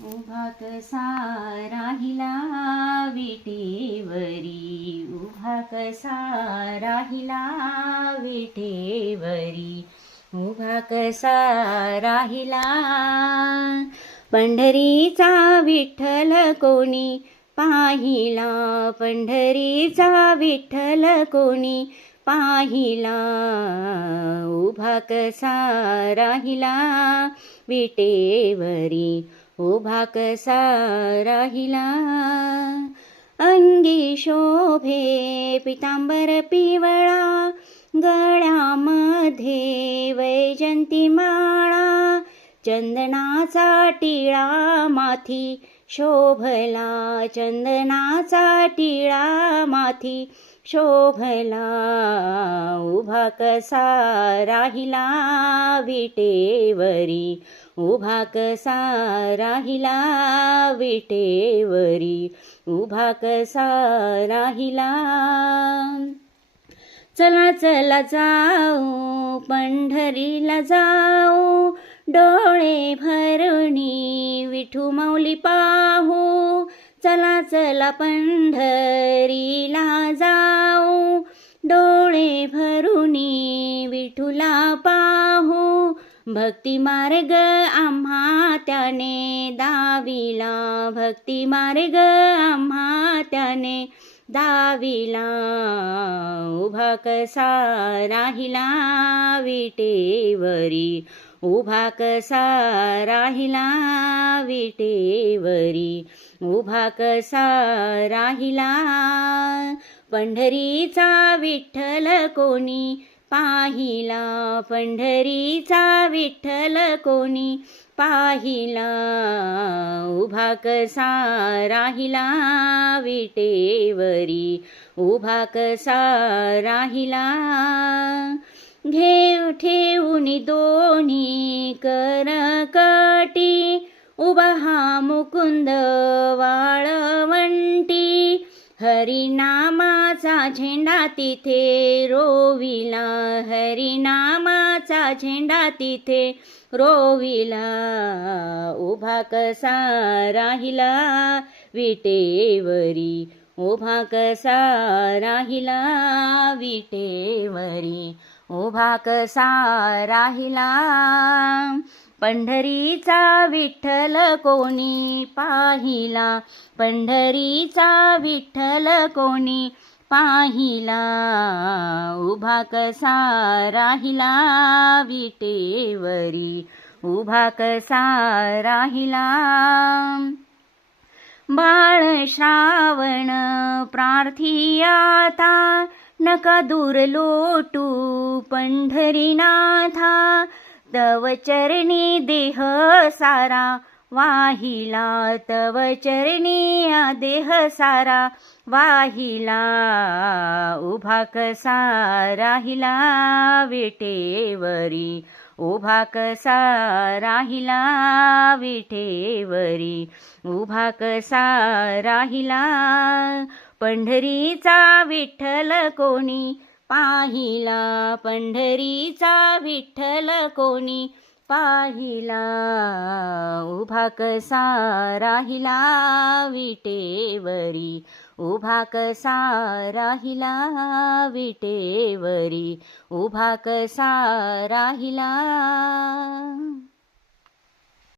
उभा कसा राहिला विटेवरी, उभा कसा राहिला विटेवरी, उभा कसा राहिला. पंढरीचा विठ्ठल कोणी पाहिला, पंढरीचा विठ्ठल कोणी पाहिला, उभा कसा राहिला विटेवरी, उभा कसा राहिला. अंगी शोभे पितांबर पिवळा, गळ्यामध्ये वैजंती माळा, चंदनाचा टिळा माथी शोभला, चंदनाचा टिळा माथी शोभला, उभा कसा राहिला विटेवरी, उभा कसा राहिला विटेवरी, उभा कसा राहिला. चला चला जाऊ पंढरीला जाऊ, डोळे भरुनी विठू माऊली पाहू, चला चला पंढरीला जाऊ, डोळे भरुनी विठूला पाहू, भक्ती मार्ग आम्हा त्याने दाविला, भक्ती मार्ग आम्हा त्याने दाविला, उभा कसा राहिला विटेवरी, उभा कसा राहिला विटेवरी, उभा कसा राहिला. पंढरीचा विठ्ठल कोणी पाहिला, पंढरीचा विठ्ठल कोणी पाहिला, उभा कसा राहिला विटेवरी, उभा कसा राहिला. घेव ठेवून दोन्ही करकटी, उभा हा मुकुंद वाळवंटी, हरिनामाचा झेंडा तिथे रोविला, हरिनामाचा झेंडा तिथे रोविला, उभा कसा राहिला विटेवरी, उभा कसा राहिला विटेवरी, उभा कसा राहिला. पंढरीचा विठ्ठल कोणी पाहिला, पंढरीचा विठ्ठल कोणी पाहिला, उभा कसा राहिला विटेवरी, उभा कसा राहिला. बाळ श्रावण प्रार्थियाता, नका दूर लोटू पंढरीनाथा, तव चरणी देह सारा वाहिला, तव चरणी देह सारा वाहिला, उभा कसा राहिला विटेवरी, उभा कसा राहिला विटेवरी, उभा कसा राहिला. पंढरीचा विठ्ठल कोणी पाहिला, पंढरीचा विठ्ठल कोणी पाहिला, उभा कसा राहिला विटेवरी, उभा कसा राहिला विटेवरी, उभा कसा राहिला.